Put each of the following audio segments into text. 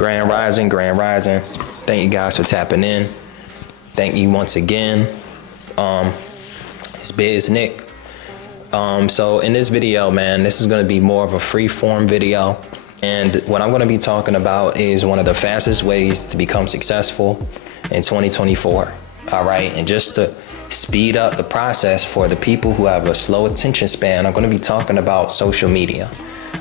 Grand Rising, Grand Rising. Thank you guys for tapping in. Thank you once again. It's BizNick. So in this video, man, this is going to be more of a free form video. And what I'm going to be talking about is one of the fastest ways to become successful in 2024. All right. And just to speed up the process for the people who have a slow attention span, I'm going to be talking about social media.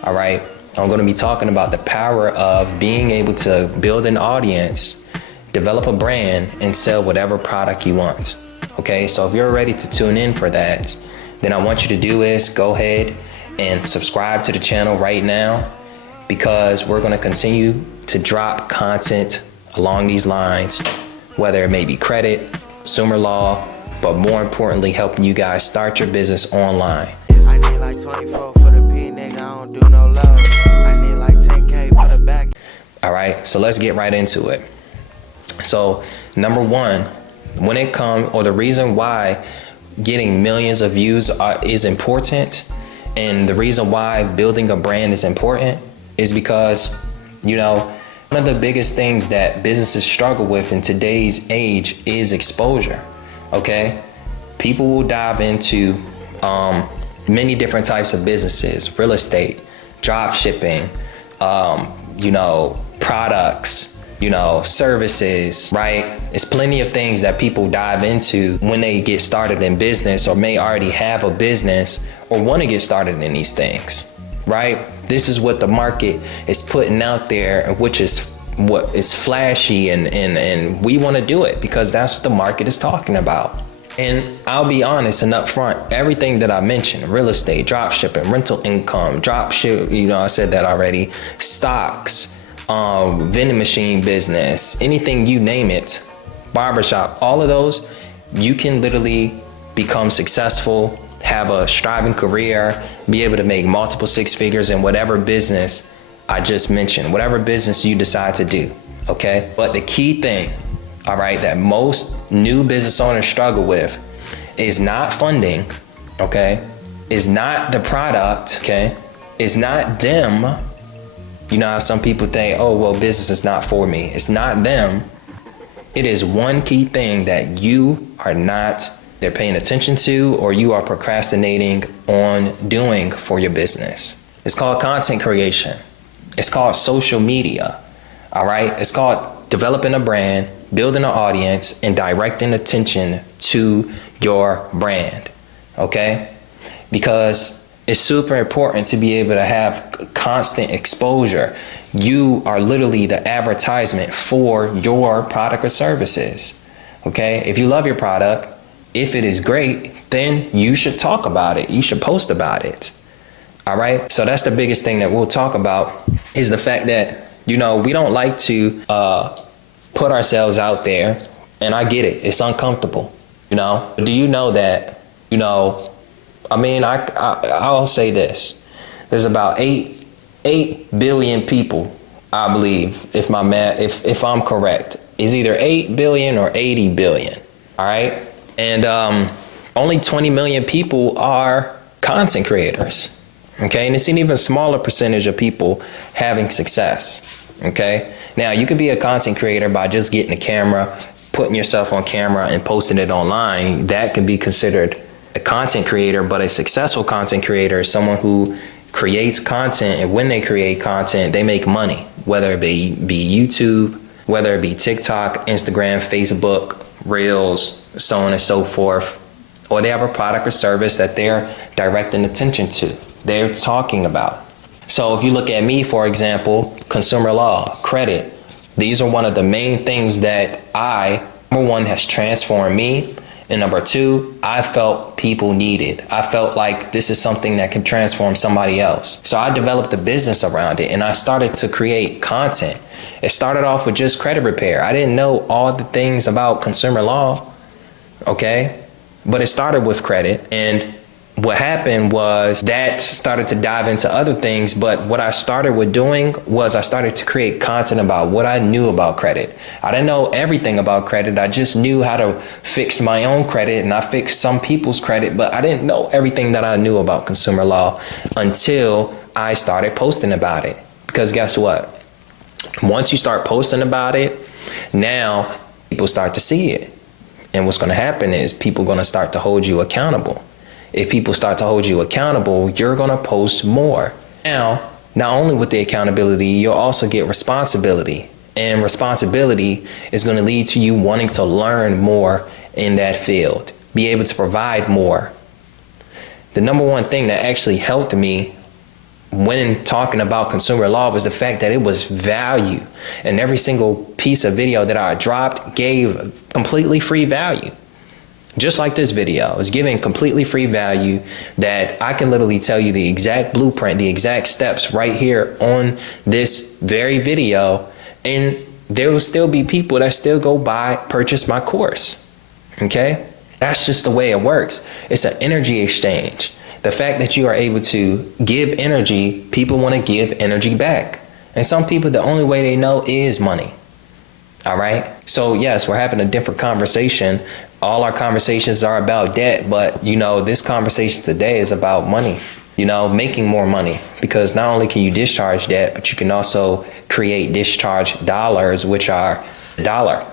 All right. I'm going to be talking about the power of being able to build an audience, develop a brand, and sell whatever product you want. Okay, so if you're ready to tune in for that, then I want you to do is go ahead and subscribe to the channel right now, because we're going to continue to drop content along these lines, whether it may be credit, consumer law, but more importantly, helping you guys start your business online. I need like 24 for the BizNick, I don't do no love. I need like 10K for the back. All right, so let's get right into it. So number one, when it comes, or the reason why getting millions of views is important, and the reason why building a brand is important, is because, you know, one of the biggest things that businesses struggle with in today's age is exposure. Okay, people will dive into many different types of businesses: real estate, drop shipping, products, services, right? It's plenty of things that people dive into when they get started in business, or may already have a business or want to get started in these things, right? This is what the market is putting out there, which is what is flashy, and we want to do it because that's what the market is talking about. And I'll be honest and upfront, everything that I mentioned: real estate, drop shipping, rental income, drop ship, I said that already, stocks, vending machine business, anything you name it, barbershop, all of those, you can literally become successful, have a striving career, be able to make multiple six figures in whatever business I just mentioned, whatever business you decide to do, okay? But the key thing, all right, that most new business owners struggle with is not funding, okay? Is not the product, okay? Is not them. You know how some people think, oh, well, business is not for me. It's not them. It is one key thing that you are not, they're paying attention to, or you are procrastinating on doing for your business. It's called content creation. It's called social media, all right? It's called developing a brand, building an audience, and directing attention to your brand, okay? Because it's super important to be able to have constant exposure. You are literally the advertisement for your product or services, okay? If you love your product, if it is great, then you should talk about it. You should post about it, all right? So that's the biggest thing that we'll talk about, is the fact that, we don't like to put ourselves out there, and I get it. It's uncomfortable, Do you know that, I'll say this. There's about 8 billion people, I believe, if my math, if I'm correct. It's either 8 billion or 80 billion, all right? And only 20 million people are content creators, okay? And it's an even smaller percentage of people having success, okay? Now, you can be a content creator by just getting a camera, putting yourself on camera and posting it online. That can be considered a content creator, but a successful content creator is someone who creates content, and when they create content, they make money, whether it be YouTube, whether it be TikTok, Instagram, Facebook, Reels, so on and so forth, or they have a product or service that they're directing attention to, they're talking about. So if you look at me, for example, consumer law, credit, these are one of the main things that number one, has transformed me. And number two, I felt people needed. I felt like this is something that can transform somebody else. So I developed a business around it, and I started to create content. It started off with just credit repair. I didn't know all the things about consumer law, okay? But it started with credit, and what happened was that started to dive into other things. But what I started with doing was I started to create content about what I knew about credit. I didn't know everything about credit. I just knew how to fix my own credit, and I fixed some people's credit, but I didn't know everything that I knew about consumer law until I started posting about it. Because guess what? Once you start posting about it, now people start to see it. And what's going to happen is people are going to start to hold you accountable. If people start to hold you accountable, you're going to post more. Now, not only with the accountability, you'll also get responsibility. And responsibility is going to lead to you wanting to learn more in that field, be able to provide more. The number one thing that actually helped me when talking about consumer law was the fact that it was value. And every single piece of video that I dropped gave completely free value. Just like this video, it's giving completely free value that I can literally tell you the exact blueprint, the exact steps right here on this very video. And there will still be people that still go purchase my course. Okay? That's just the way it works. It's an energy exchange. The fact that you are able to give energy, people want to give energy back. And some people, the only way they know is money. All right. So yes, we're having a different conversation. All our conversations are about debt, but this conversation today is about money, making more money, because not only can you discharge debt, but you can also create discharge dollars, which are a dollar.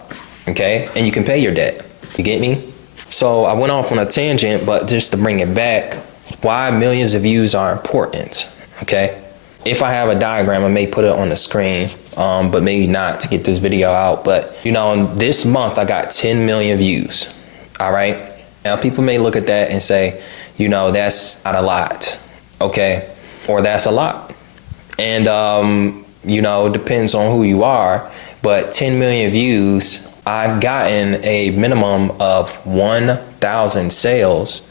Okay. And you can pay your debt. You get me? So I went off on a tangent, but just to bring it back, why millions of views are important. Okay. If I have a diagram, I may put it on the screen, but maybe not to get this video out. But, this month I got 10 million views. All right. Now, people may look at that and say, that's not a lot. Okay. Or that's a lot. And, depends on who you are. But 10 million views, I've gotten a minimum of 1,000 sales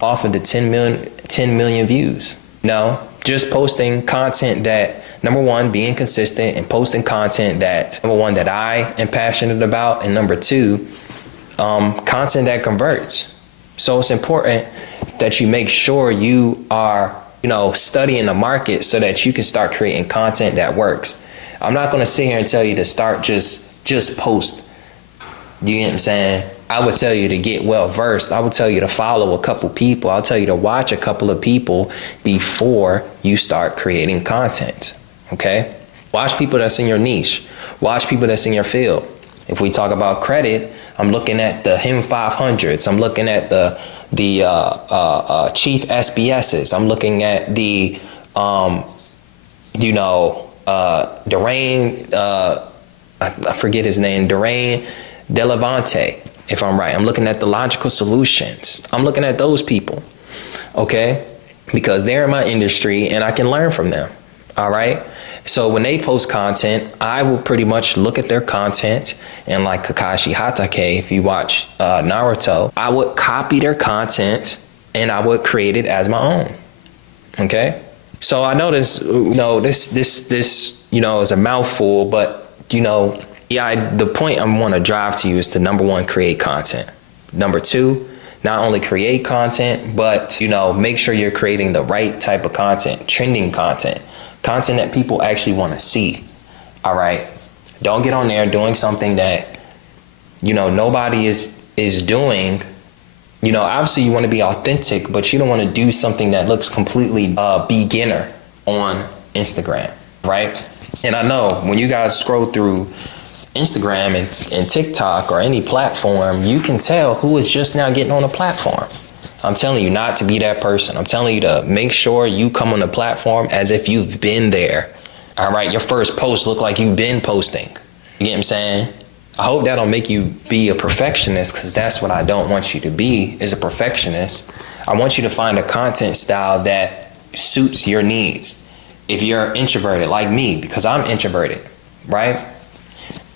off of the 10 million views. Just posting content that, number one, being consistent and posting content that, number one, that I am passionate about, and number two, content that converts. So it's important that you make sure you are, studying the market so that you can start creating content that works. I'm not going to sit here and tell you to start just post. You get what I'm saying? I would tell you to get well versed. I would tell you to follow a couple people. I'll tell you to watch a couple of people before you start creating content. Okay? Watch people that's in your niche. Watch people that's in your field. If we talk about credit, I'm looking at the HIM 500s. I'm looking at the Chief SBSs. I'm looking at the Durain. I forget his name. Durain Delavante. If I'm right, I'm looking at the Logical Solutions. I'm looking at those people, okay? Because they're in my industry and I can learn from them, all right? So when they post content, I will pretty much look at their content, and like Kakashi Hatake, if you watch Naruto, I would copy their content and I would create it as my own, okay? So I know this, this is a mouthful, but the point I want to drive to you is to, number one, create content. Number two, not only create content, but, make sure you're creating the right type of content, trending content that people actually want to see. All right. Don't get on there doing something that, nobody is doing. Obviously you want to be authentic, but you don't want to do something that looks completely beginner on Instagram. Right. And I know when you guys scroll through Instagram and TikTok or any platform, you can tell who is just now getting on a platform. I'm telling you not to be that person. I'm telling you to make sure you come on the platform as if you've been there. All right, your first post look like you've been posting. You get what I'm saying? I hope that don't make you be a perfectionist, because that's what I don't want you to be, is a perfectionist. I want you to find a content style that suits your needs. If you're introverted like me, because I'm introverted, right?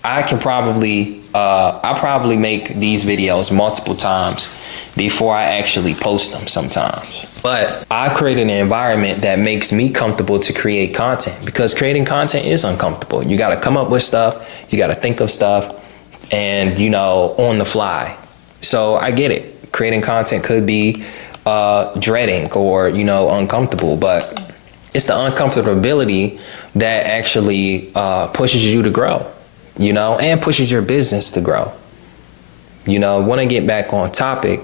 I probably make these videos multiple times before I actually post them sometimes. But I've created an environment that makes me comfortable to create content, because creating content is uncomfortable. You got to come up with stuff. You got to think of stuff and, on the fly. So I get it. Creating content could be dreading or, uncomfortable, but it's the uncomfortability that actually pushes you to grow. And pushes your business to grow. Want to get back on topic.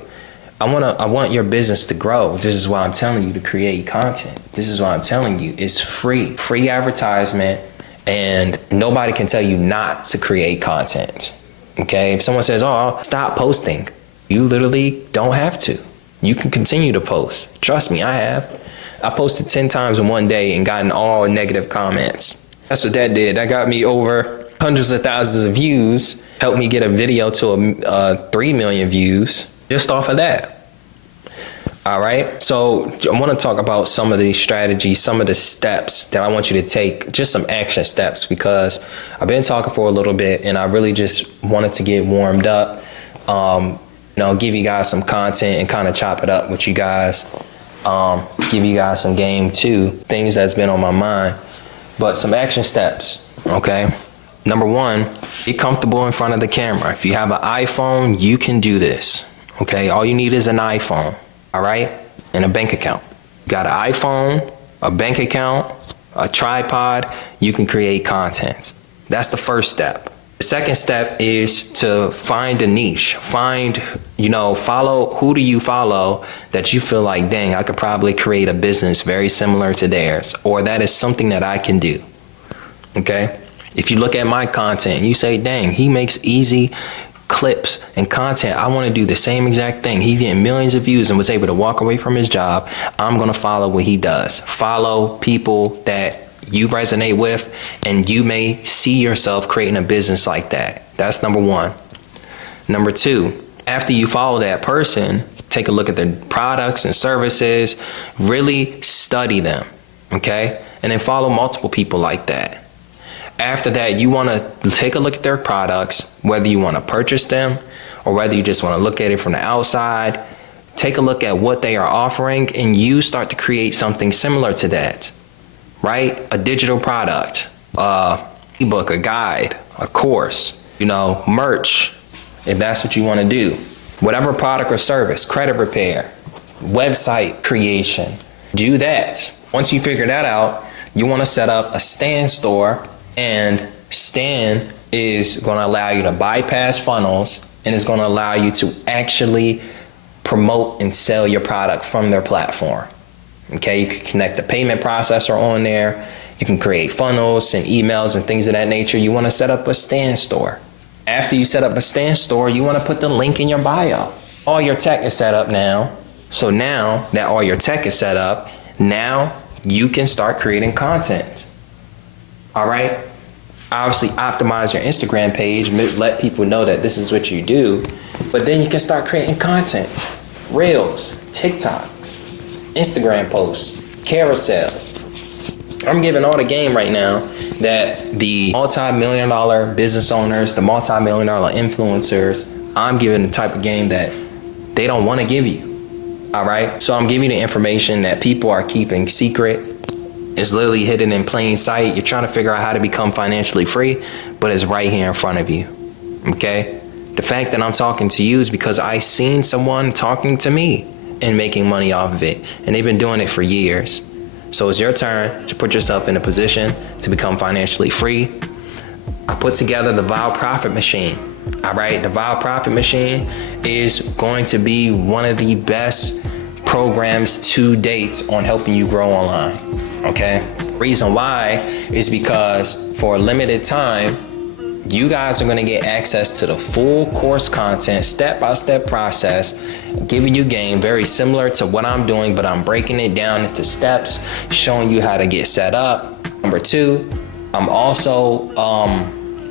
I want your business to grow. This is why I'm telling you to create content. This is why I'm telling you it's free advertisement, And nobody can tell you not to create content. Okay, if someone says, oh, stop posting, you literally don't have to. You can continue to post. Trust me, I have. I posted 10 times in one day and gotten all negative comments. That's what that did. That got me over hundreds of thousands of views, helped me get a video to 3 million views just off of that. All right, so I want to talk about some of these strategies, some of the steps that I want you to take, just some action steps, because I've been talking for a little bit and I really just wanted to get warmed up, give you guys some content and kind of chop it up with you guys, give you guys some game too, things that's been on my mind, but some action steps, okay? Number one, get comfortable in front of the camera. If you have an iPhone, you can do this, okay? All you need is an iPhone. All right, and a bank account. You got an iPhone, a bank account, a tripod, you can create content. That's the first step. The second step is to find a niche. Follow, who do you follow that you feel like, dang, I could probably create a business very similar to theirs, or that is something that I can do, okay? If you look at my content and you say, dang, he makes easy clips and content, I want to do the same exact thing. He's getting millions of views and was able to walk away from his job. I'm going to follow what he does. Follow people that you resonate with, and you may see yourself creating a business like that. That's number one. Number two, after you follow that person, take a look at their products and services, really study them, okay? And then follow multiple people like that. After that, you want to take a look at their products, whether you want to purchase them or whether you just want to look at it from the outside. Take a look at what they are offering, and you start to create something similar to that, right? A digital product, ebook, a guide, a course, merch, if that's what you want to do. Whatever product or service, credit repair, website creation, do that. Once you figure that out, you want to set up a stand store. And Stan is going to allow you to bypass funnels, and is going to allow you to actually promote and sell your product from their platform. Okay, you can connect the payment processor on there. You can create funnels and emails and things of that nature. You want to set up a Stan store. After you set up a Stan store, you want to put the link in your bio. All your tech is set up now. So now that all your tech is set up, now you can start creating content. All right, obviously optimize your Instagram page, let people know that this is what you do, but then you can start creating content, reels, TikToks, Instagram posts, carousels. I'm giving all the game right now that the multi-million-dollar business owners, the multi-million-dollar influencers, I'm giving the type of game that they don't want to give you. All right, so I'm giving you the information that people are keeping secret. It's literally hidden in plain sight. You're trying to figure out how to become financially free, but it's right here in front of you, okay? The fact that I'm talking to you is because I seen someone talking to me and making money off of it, and they've been doing it for years. So it's your turn to put yourself in a position to become financially free. I put together the Vile Profit Machine, all right? The Vile Profit Machine is going to be one of the best programs to date on helping you grow online. Okay, reason why is because for a limited time, you guys are going to get access to the full course content, step-by-step process, giving you game very similar to what I'm doing, but I'm breaking it down into steps, showing you how to get set up. Number two, I'm also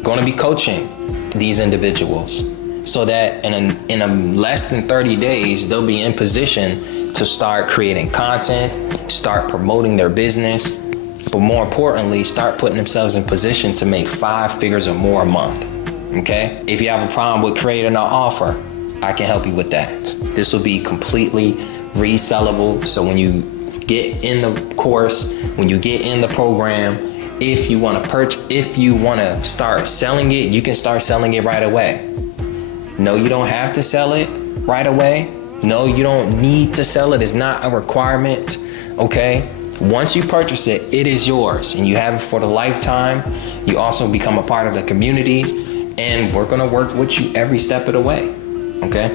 going to be coaching these individuals so that in a less than 30 days, they'll be in position to start creating content, start promoting their business, but more importantly, start putting themselves in position to make 5 figures or more a month, okay? If you have a problem with creating an offer, I can help you with that. This will be completely resellable, so when you get in the course, when you get in the program, if you want to start selling it, you can start selling it right away. No, you don't have to sell it right away. No, you don't need to sell it. It's not a requirement, okay? Once you purchase it, it is yours and you have it for the lifetime. You also become a part of the community and we're gonna work with you every step of the way, okay?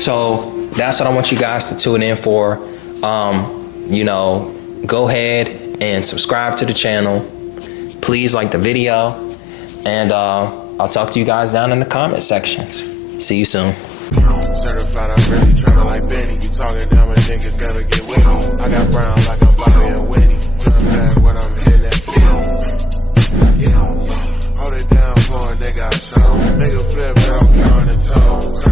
So that's what I want you guys to tune in for. Go ahead and subscribe to the channel. Please like the video, and I'll talk to you guys down in the comment sections. See you soon. Certified, I'm really tryna like Benny. You talking down, my niggas better get with me. I got brown like I'm Bobby and Winnie. Tryna bag when I'm hitting that field. Yeah, hold it down for a nigga I show. Nigga flip, girl, on the toe.